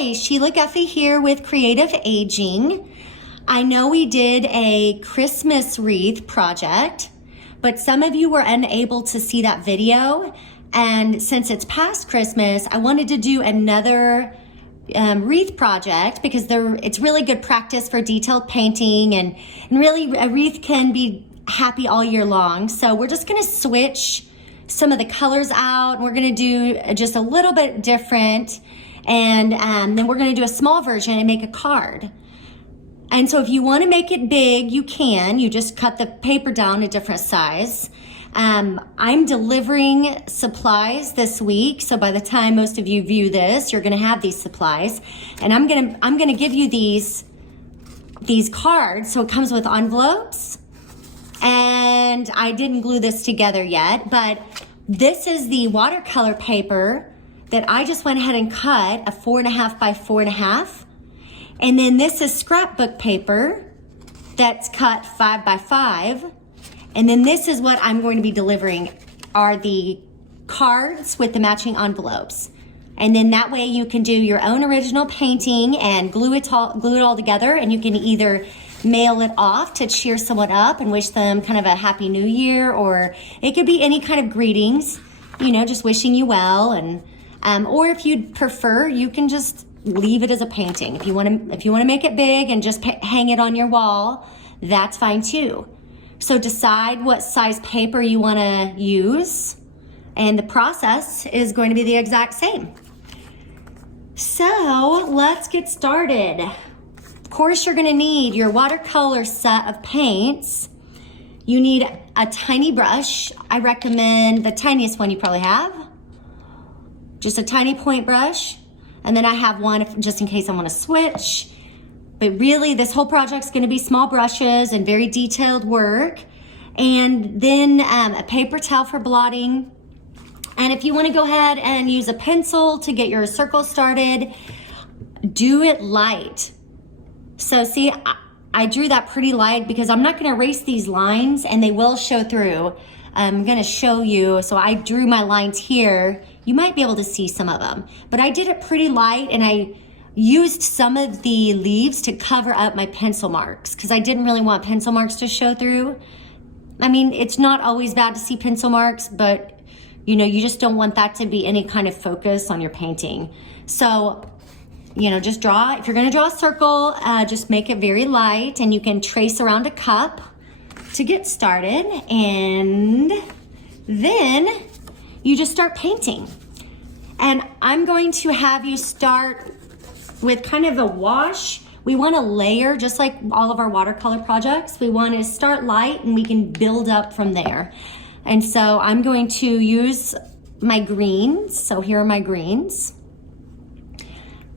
Hi, Sheila Guffey here with Creative Aging. I know we did a Christmas wreath project, but some of you were unable to see that video. And since it's past Christmas, I wanted to do another wreath project because it's really good practice for detailed painting, and really a wreath can be happy all year long. So we're just gonna switch some of the colors out. We're gonna do just a little bit different, and then we're gonna do a small version and make a card. And so if you wanna make it big, you can. You just cut the paper down a different size. I'm delivering supplies this week, so by the time most of you view this, you're gonna have these supplies. And I'm gonna give you these cards. So it comes with envelopes, and I didn't glue this together yet, but this is the watercolor paper that I just went ahead and cut a 4.5 by 4.5. And then this is scrapbook paper that's cut 5 by 5. And then this is what I'm going to be delivering are the cards with the matching envelopes. And then that way you can do your own original painting and glue it all together, and you can either mail it off to cheer someone up and wish them kind of a happy new year, or it could be any kind of greetings, you know, just wishing you well. And or if you'd prefer, you can just leave it as a painting. If you want to make it big and just hang it on your wall, that's fine too. So decide what size paper you want to use, and the process is going to be the exact same. So let's get started. Of course, you're going to need your watercolor set of paints. You need a tiny brush. I recommend the tiniest one you probably have. Just a tiny point brush. And then I have one just in case I want to switch. But really, this whole project's going to be small brushes and very detailed work. And then a paper towel for blotting. And if you want to go ahead and use a pencil to get your circle started, do it light. So see, I drew that pretty light because I'm not going to erase these lines, and they will show through. I'm going to show you. So I drew my lines here. You might be able to see some of them, but I did it pretty light, and I used some of the leaves to cover up my pencil marks because I didn't really want pencil marks to show through. I mean, it's not always bad to see pencil marks, but you know, you just don't want that to be any kind of focus on your painting. So, you know, just draw, if you're gonna draw a circle, just make it very light, and you can trace around a cup to get started. And then you just start painting. And I'm going to have you start with kind of a wash. We want to layer, just like all of our watercolor projects. We want to start light, and we can build up from there. And so I'm going to use my greens. So here are my greens.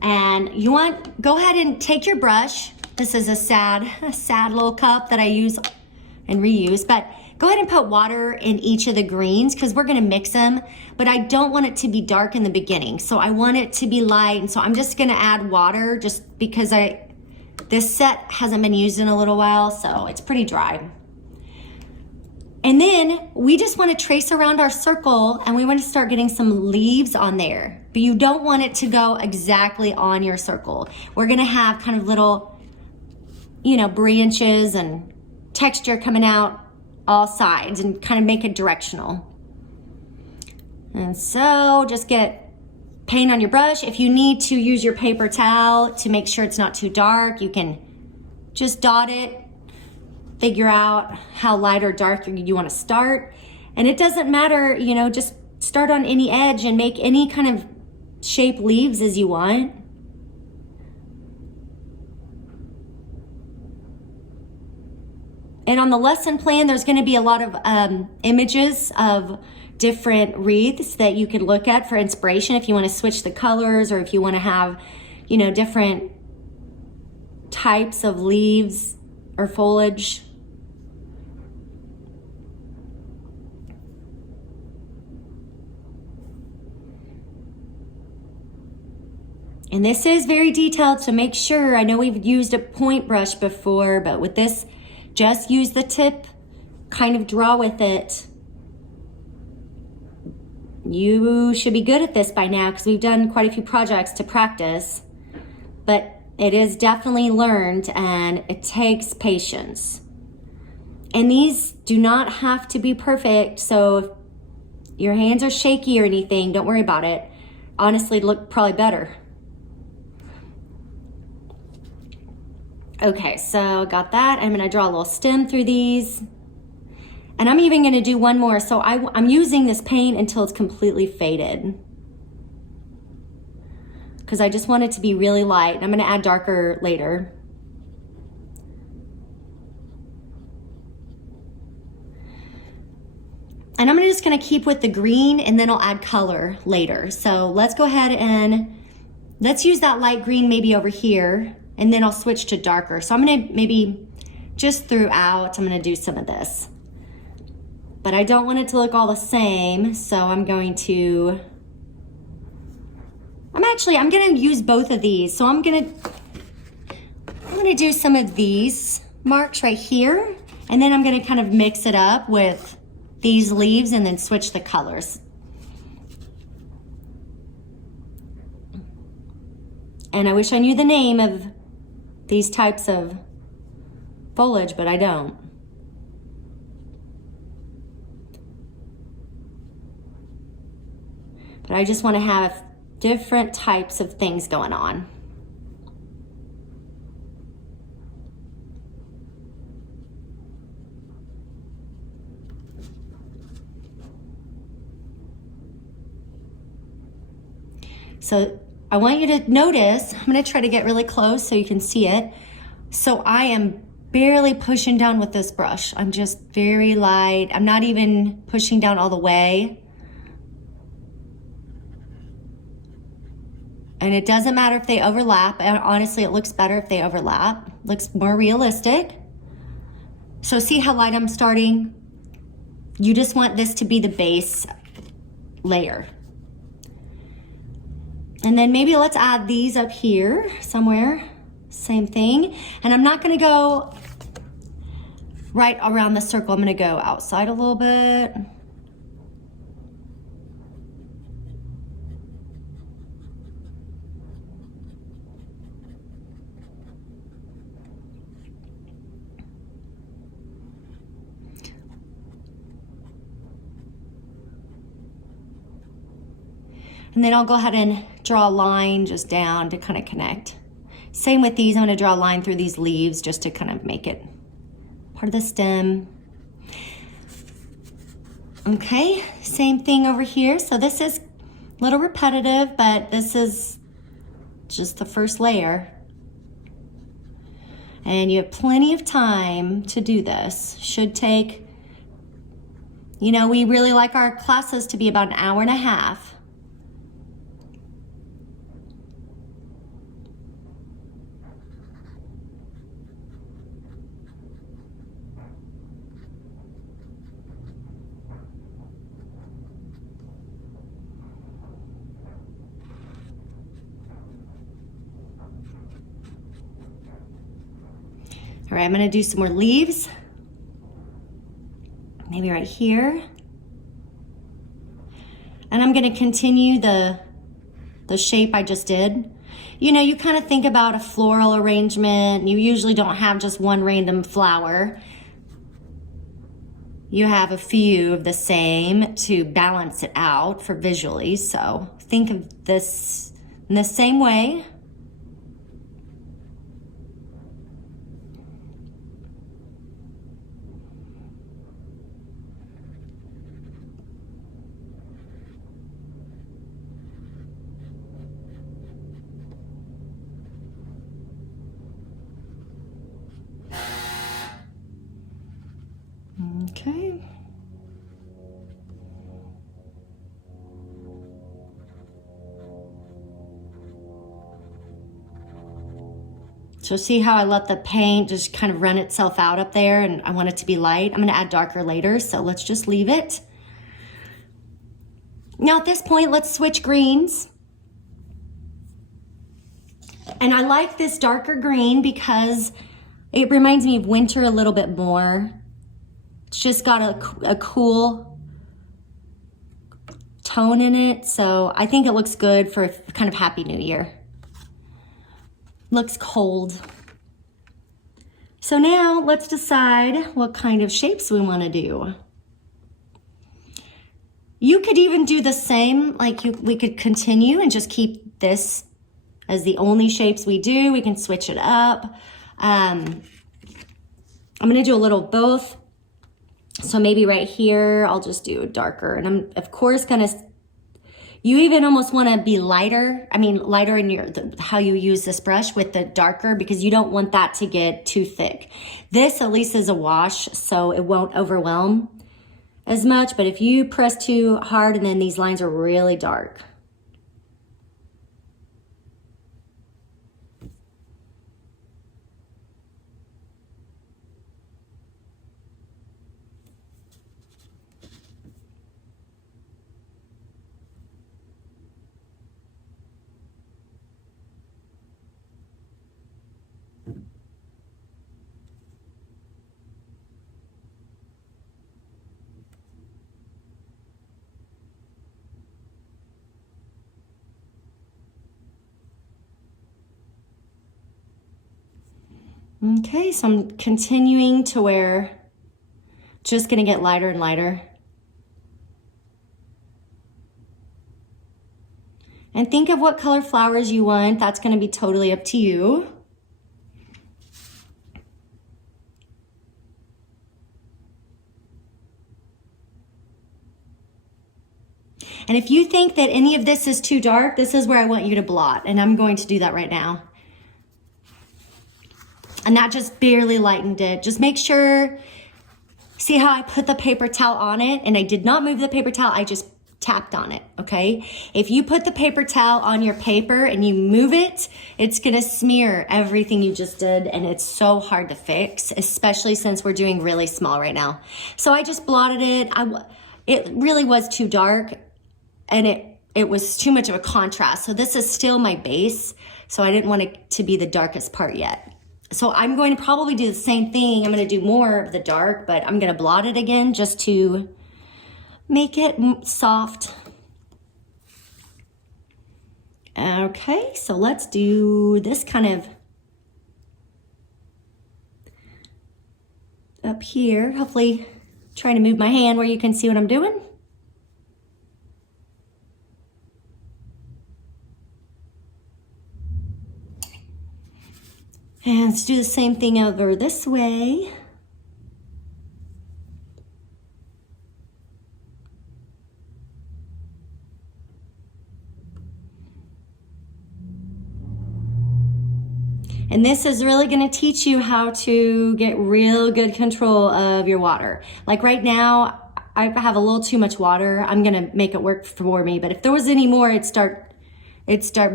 And go ahead and take your brush. This is a sad little cup that I use and reuse, but go ahead and put water in each of the greens because we're gonna mix them, but I don't want it to be dark in the beginning. So I want it to be light, and so I'm just gonna add water just because this set hasn't been used in a little while, so it's pretty dry. And then we just wanna trace around our circle, and we wanna start getting some leaves on there, but you don't want it to go exactly on your circle. We're gonna have kind of little, you know, branches and texture coming out all sides and kind of make it directional. And so just get paint on your brush. If you need to use your paper towel to make sure it's not too dark, you can just dot it, figure out how light or dark you want to start. And it doesn't matter, you know, just start on any edge and make any kind of shape leaves as you want. And on the lesson plan, there's going to be a lot of images of different wreaths that you could look at for inspiration if you want to switch the colors, or if you want to have, you know, different types of leaves or foliage. And this is very detailed, so make sure, I know we've used a point brush before, but with this, just use the tip, kind of draw with it. You should be good at this by now because we've done quite a few projects to practice. but it is definitely learned and it takes patience. And these do not have to be perfect, so if your hands are shaky or anything, don't worry about it. Honestly, it'd look probably better. Okay, so got that. I'm gonna draw a little stem through these. And I'm even gonna do one more. So I'm using this paint until it's completely faded, because I just want it to be really light. I'm gonna add darker later. And I'm just gonna keep with the green, and then I'll add color later. So let's go ahead and let's use that light green maybe over here, and then I'll switch to darker. So I'm gonna maybe just throughout, I'm gonna do some of this. But I don't want it to look all the same, so I'm gonna use both of these. So I'm gonna do some of these marks right here, and then I'm gonna kind of mix it up with these leaves and then switch the colors. And I wish I knew the name of these types of foliage, but I don't. But I just want to have different types of things going on. So I want you to notice, I'm gonna try to get really close so you can see it. So I am barely pushing down with this brush. I'm just very light. I'm not even pushing down all the way. And it doesn't matter if they overlap. And honestly, it looks better if they overlap. Looks more realistic. So see how light I'm starting? You just want this to be the base layer. And then maybe let's add these up here somewhere. Same thing. And I'm not gonna go right around the circle. I'm gonna go outside a little bit. And then I'll go ahead and draw a line just down to kind of connect. Same with these, I'm gonna draw a line through these leaves just to kind of make it part of the stem. Okay, same thing over here. So this is a little repetitive, but this is just the first layer. And you have plenty of time to do this. Should take, you know, we really like our classes to be about an hour and a half. All right, I'm gonna do some more leaves. Maybe right here. And I'm gonna continue the shape I just did. You know, you kind of think about a floral arrangement. You usually don't have just one random flower. You have a few of the same to balance it out for visually. So think of this in the same way. Okay. So see how I let the paint just kind of run itself out up there, and I want it to be light. I'm gonna add darker later, so let's just leave it. Now at this point, let's switch greens. And I like this darker green because it reminds me of winter a little bit more. It's just got a cool tone in it, so I think it looks good for kind of Happy New Year. Looks cold. So now let's decide what kind of shapes we want to do. You could even do the same, like we could continue and just keep this as the only shapes we do. We can switch it up. I'm gonna do a little both. So maybe right here, I'll just do darker. And I'm of course gonna, you even almost wanna be lighter. I mean, lighter in how you use this brush with the darker, because you don't want that to get too thick. This at least is a wash, so it won't overwhelm as much, but if you press too hard and then these lines are really dark. Okay, so I'm continuing to where just gonna get lighter and lighter. And think of what color flowers you want. That's gonna be totally up to you. And if you think that any of this is too dark, this is where I want you to blot, and I'm going to do that right now. And that just barely lightened it. Just make sure, see how I put the paper towel on it and I did not move the paper towel, I just tapped on it, okay? If you put the paper towel on your paper and you move it, it's gonna smear everything you just did, and it's so hard to fix, especially since we're doing really small right now. So I just blotted it. It really was too dark, and it was too much of a contrast. So this is still my base, so I didn't want it to be the darkest part yet. So I'm going to probably do the same thing. I'm going to do more of the dark, but I'm going to blot it again just to make it soft. Okay, so let's do this kind of up here. Hopefully trying to move my hand where you can see what I'm doing. And let's do the same thing over this way. And this is really gonna teach you how to get real good control of your water. Like right now, I have a little too much water. I'm gonna make it work for me, but if there was any more, it'd start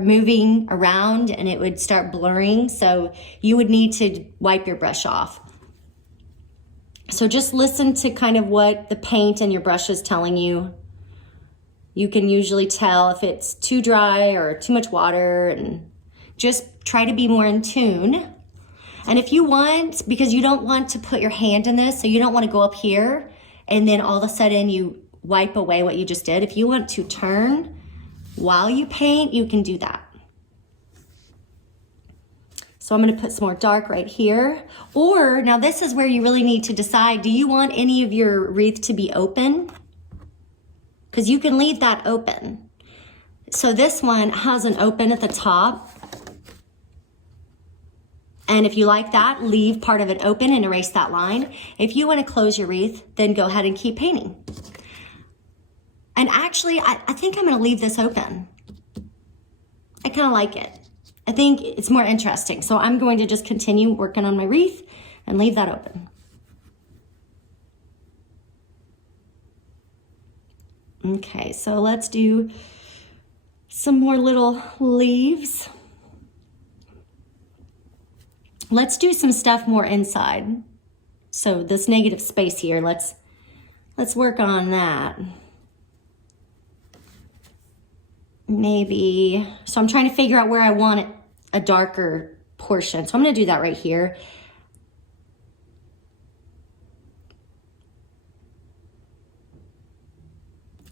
moving around and it would start blurring. So you would need to wipe your brush off. So just listen to kind of what the paint and your brush is telling you. You can usually tell if it's too dry or too much water, and just try to be more in tune. And if you want, because you don't want to put your hand in this, so you don't want to go up here and then all of a sudden you wipe away what you just did. If you want to turn while you paint, you can do that. So I'm gonna put some more dark right here. Or, now this is where you really need to decide, do you want any of your wreath to be open? Because you can leave that open. So this one has an open at the top. And if you like that, leave part of it open and erase that line. If you wanna close your wreath, then go ahead and keep painting. And actually, I think I'm gonna leave this open. I kinda like it. I think it's more interesting. So I'm going to just continue working on my wreath and leave that open. Okay, so let's do some more little leaves. Let's do some stuff more inside. So this negative space here, let's work on that. Maybe, so I'm trying to figure out where I want it, a darker portion. So I'm gonna do that right here.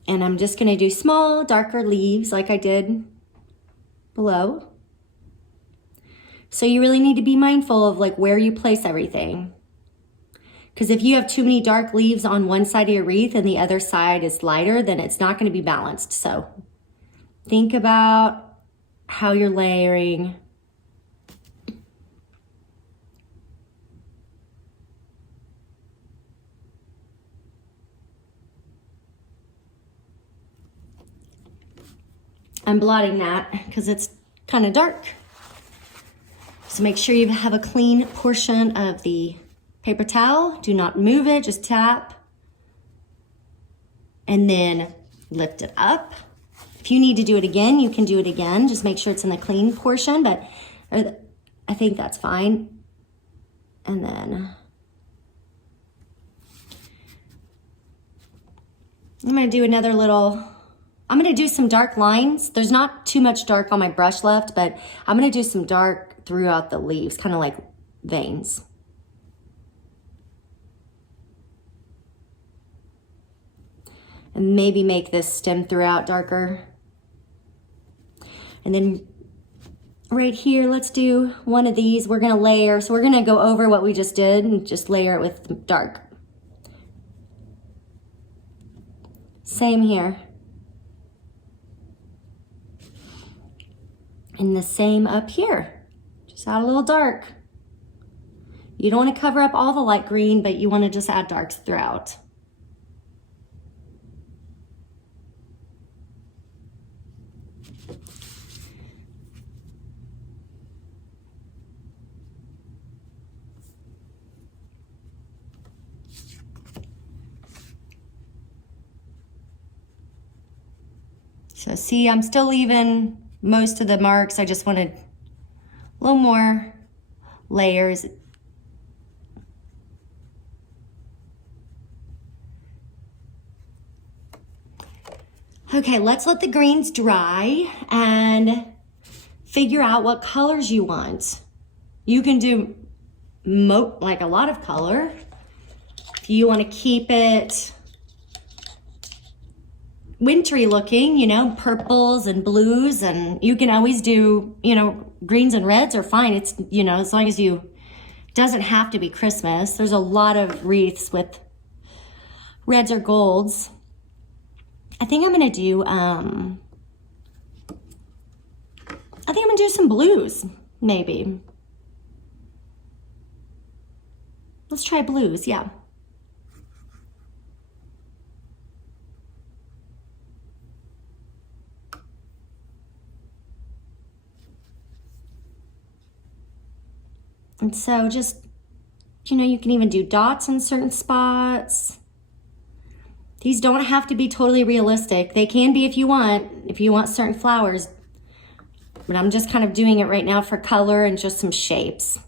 And I'm just gonna do small, darker leaves like I did below. So you really need to be mindful of like where you place everything. Because if you have too many dark leaves on one side of your wreath and the other side is lighter, then it's not going to be balanced. So think about how you're layering. I'm blotting that because it's kind of dark. So make sure you have a clean portion of the paper towel. Do not move it, just tap. And then lift it up. If you need to do it again, you can do it again. Just make sure it's in the clean portion, but I think that's fine. And then I'm gonna do another little, I'm gonna do some dark lines. There's not too much dark on my brush left, but I'm gonna do some dark throughout the leaves, kind of like veins. And maybe make this stem throughout darker. And then right here, let's do one of these. We're gonna layer, so we're gonna go over what we just did and just layer it with dark. Same here. And the same up here. Just add a little dark. You don't want to cover up all the light green, but you want to just add darks throughout. So see, I'm still leaving most of the marks. I just wanted a little more layers. Okay, let's let the greens dry and figure out what colors you want. You can do like a lot of color. If you want to keep it wintry looking, you know, purples and blues, and you can always do, you know, greens and reds are fine. It's, you know, as long as you, doesn't have to be Christmas. There's a lot of wreaths with reds or golds. I think I'm gonna do, some blues, maybe. Let's try blues, yeah. And so just, you know, you can even do dots in certain spots. These don't have to be totally realistic. They can be if you want certain flowers. But I'm just kind of doing it right now for color and just some shapes.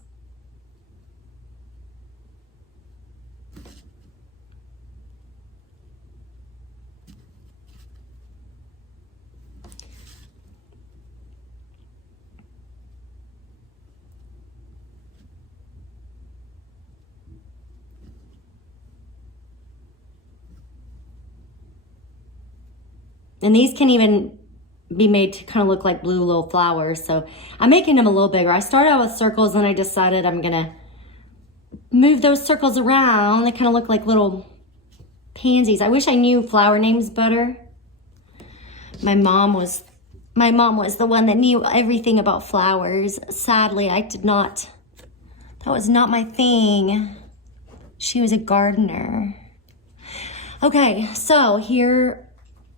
And these can even be made to kind of look like blue little flowers. So I'm making them a little bigger. I started out with circles and I decided I'm gonna move those circles around. They kind of look like little pansies. I wish I knew flower names better. My mom was the one that knew everything about flowers. Sadly, I did not. That was not my thing. She was a gardener. Okay, so here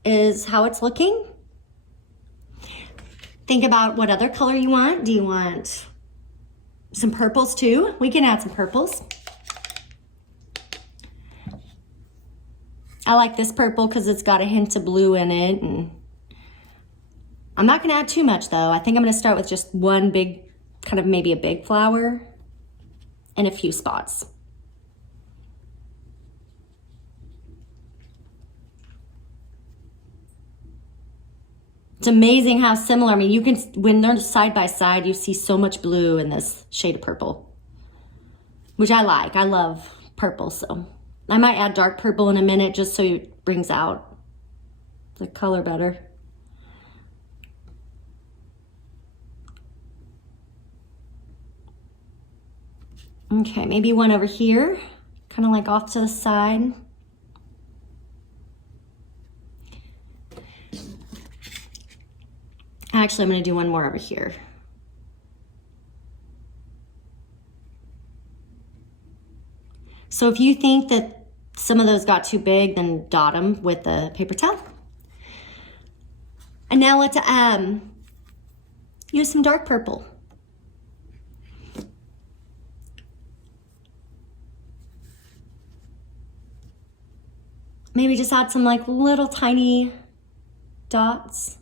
is how it's looking. Think about what other color you want. Do you want some purples too? We can add some purples. I like this purple because it's got a hint of blue in it. And I'm not gonna add too much though. I think I'm gonna start with just one big, kind of maybe a big flower and a few spots. It's amazing how similar, I mean, you can, when they're side by side, you see so much blue in this shade of purple, which I like. I love purple, so I might add dark purple in a minute just so it brings out the color better. Okay, maybe one over here, kind of like off to the side. Actually, I'm gonna do one more over here. So if you think that some of those got too big, then dot them with the paper towel. And now let's use some dark purple. Maybe just add some like little tiny dots.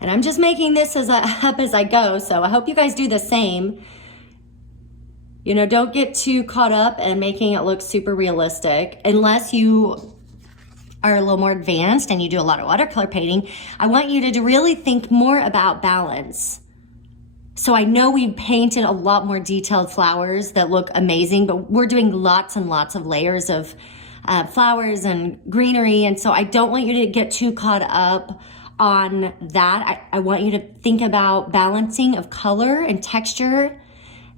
And I'm just making this up as I go, so I hope you guys do the same. You know, don't get too caught up in making it look super realistic. Unless you are a little more advanced and you do a lot of watercolor painting, I want you to really think more about balance. So I know we painted a lot more detailed flowers that look amazing, but we're doing lots and lots of layers of flowers and greenery, and so I don't want you to get too caught up on that. I want you to think about balancing of color and texture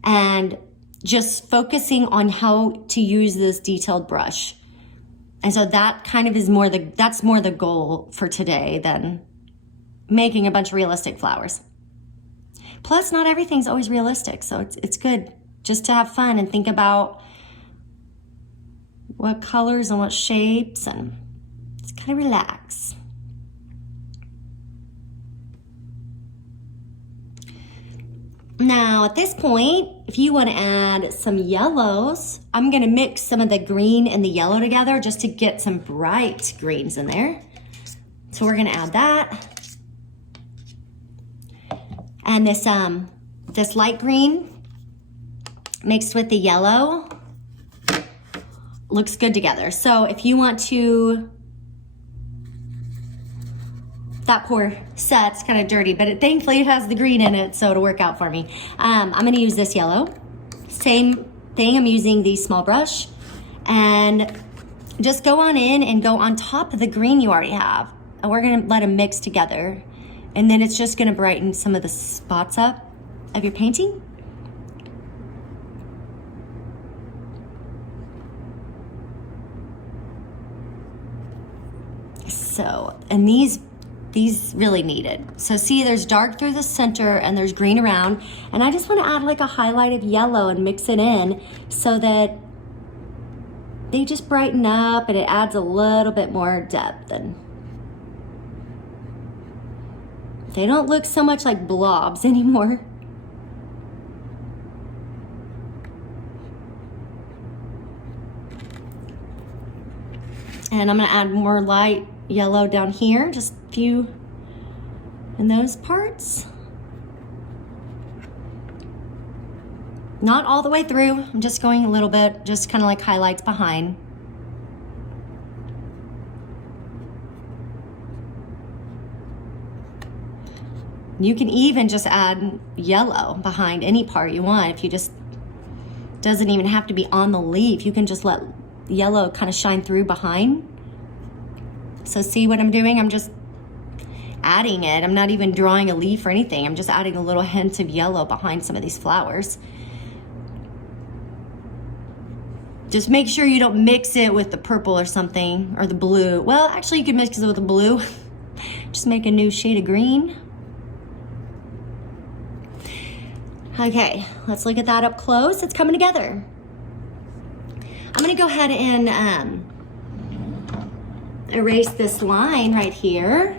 and just focusing on how to use this detailed brush. And so that kind of is that's more the goal for today than making a bunch of realistic flowers. Plus, not everything's always realistic, so it's good just to have fun and think about what colors and what shapes and just kind of relax. Now, at this point, if you want to add some yellows, I'm going to mix some of the green and the yellow together just to get some bright greens in there. So we're going to add that. And this light green mixed with the yellow looks good together. So if you want to, that poor set's kind of dirty, but thankfully it has the green in it, so it'll work out for me. I'm going to use this yellow. Same thing, I'm using the small brush. And just go on in and go on top of the green you already have. And we're going to let them mix together. And then it's just going to brighten some of the spots up of your painting. So, and these really need it. So see, there's dark through the center and there's green around. And I just want to add like a highlight of yellow and mix it in so that they just brighten up and it adds a little bit more depth. And they don't look so much like blobs anymore. And I'm going to add more light yellow down here, just a few in those parts. Not all the way through, I'm just going a little bit, just kind of like highlights behind. You can even just add yellow behind any part you want. If you just, doesn't even have to be on the leaf. You can just let yellow kind of shine through behind. So see what I'm doing? I'm just adding it. I'm not even drawing a leaf or anything. I'm just adding a little hint of yellow behind some of these flowers. Just make sure you don't mix it with the purple or something, or the blue. Well, actually you can mix it with the blue. Just make a new shade of green. Okay, let's look at that up close. It's coming together. I'm gonna go ahead and erase this line right here.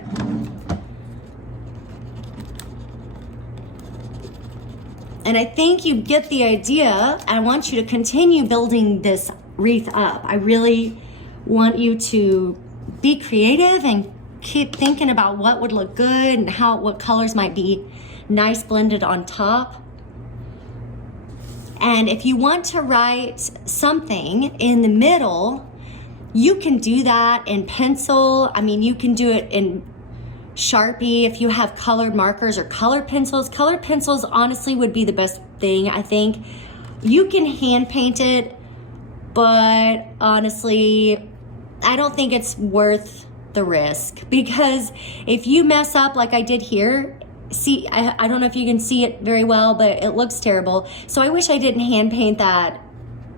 And I think you get the idea. I want you to continue building this wreath up. I really want you to be creative and keep thinking about what would look good and what colors might be nice blended on top. And if you want to write something in the middle, you can do that in pencil. I mean, you can do it in Sharpie, if you have colored markers or colored pencils honestly would be the best thing, I think. You can hand paint it, but honestly, I don't think it's worth the risk, because if you mess up like I did here, see, I don't know if you can see it very well, but it looks terrible. So I wish I didn't hand paint that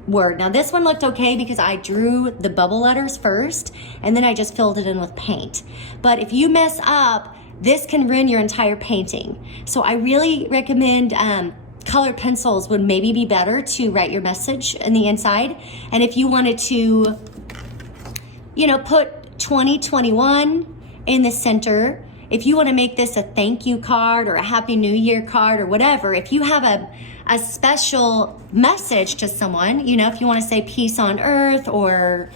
word. Now this one looked okay because I drew the bubble letters first and then I just filled it in with paint. But if you mess up, this can ruin your entire painting. So I really recommend colored pencils would maybe be better to write your message in the inside. And if you wanted to, you know, put 2021 in the center, if you want to make this a thank you card or a happy new year card or whatever, if you have a special message to someone, you know, if you want to say peace on earth or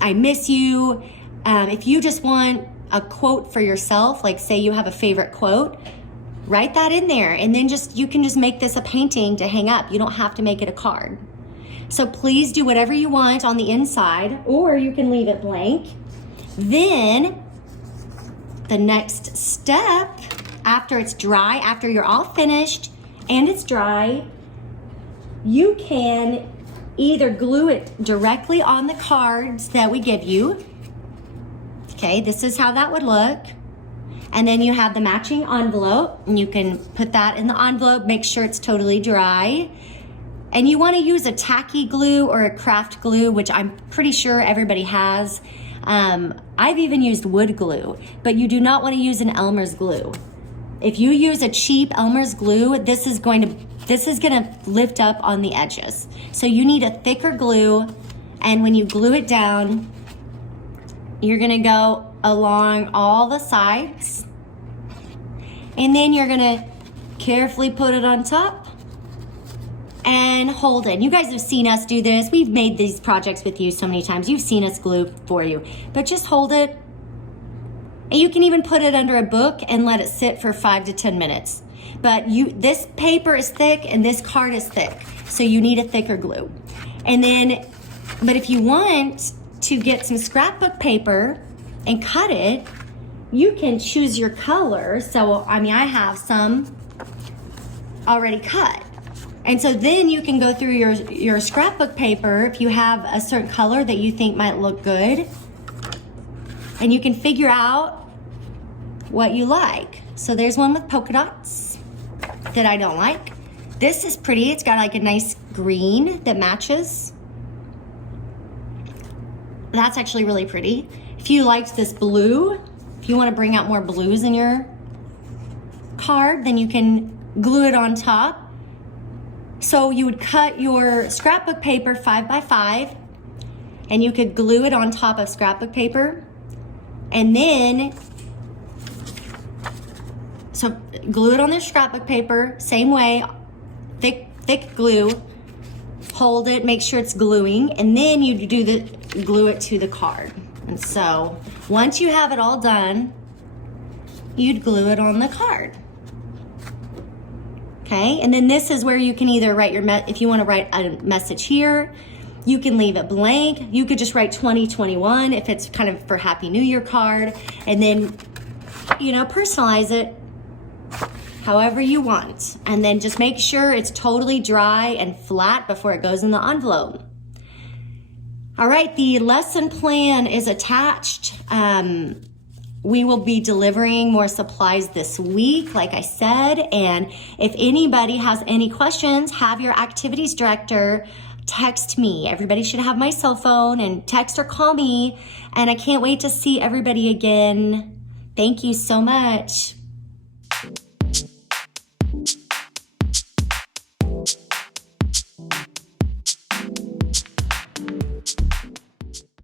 I miss you, if you just want a quote for yourself, like say you have a favorite quote, write that in there, and then you can just make this a painting to hang up. You don't have to make it a card. So please do whatever you want on the inside, or you can leave it blank. Then the next step, after it's dry, after you're all finished and it's dry, you can either glue it directly on the cards that we give you. Okay, this is how that would look. And then you have the matching envelope, and you can put that in the envelope, make sure it's totally dry. And you want to use a tacky glue or a craft glue, which I'm pretty sure everybody has. I've even used wood glue, but you do not want to use an Elmer's glue. If you use a cheap Elmer's glue, this is going to lift up on the edges. So you need a thicker glue, and when you glue it down, you're going to go along all the sides, and then you're going to carefully put it on top and hold it. You guys have seen us do this. We've made these projects with you so many times. You've seen us glue for you, but just hold it. And you can even put it under a book and let it sit for 5 to 10 minutes. But this paper is thick and this card is thick, so you need a thicker glue. And then, but if you want to get some scrapbook paper and cut it, you can choose your color. So, I mean, I have some already cut. And so then you can go through your scrapbook paper if you have a certain color that you think might look good, and you can figure out what you like. So there's one with polka dots that I don't like. This is pretty. It's got like a nice green that matches. That's actually really pretty. If you liked this blue, if you want to bring out more blues in your card, then you can glue it on top. So you would cut your scrapbook paper 5 by 5, and you could glue it on top of scrapbook paper. And then, so glue it on the scrapbook paper, same way, thick glue, hold it, make sure it's gluing, and then you glue it to the card. And so once you have it all done, you'd glue it on the card. Okay, and then this is where you can either write if you want to write a message here, you can leave it blank. You could just write 2021 if it's kind of for Happy New Year card, and then, you know, personalize it however you want. And then just make sure it's totally dry and flat before it goes in the envelope. All right, the lesson plan is attached. We will be delivering more supplies this week, like I said. And if anybody has any questions, have your activities director text me. Everybody should have my cell phone, and text or call me. And I can't wait to see everybody again. Thank you so much.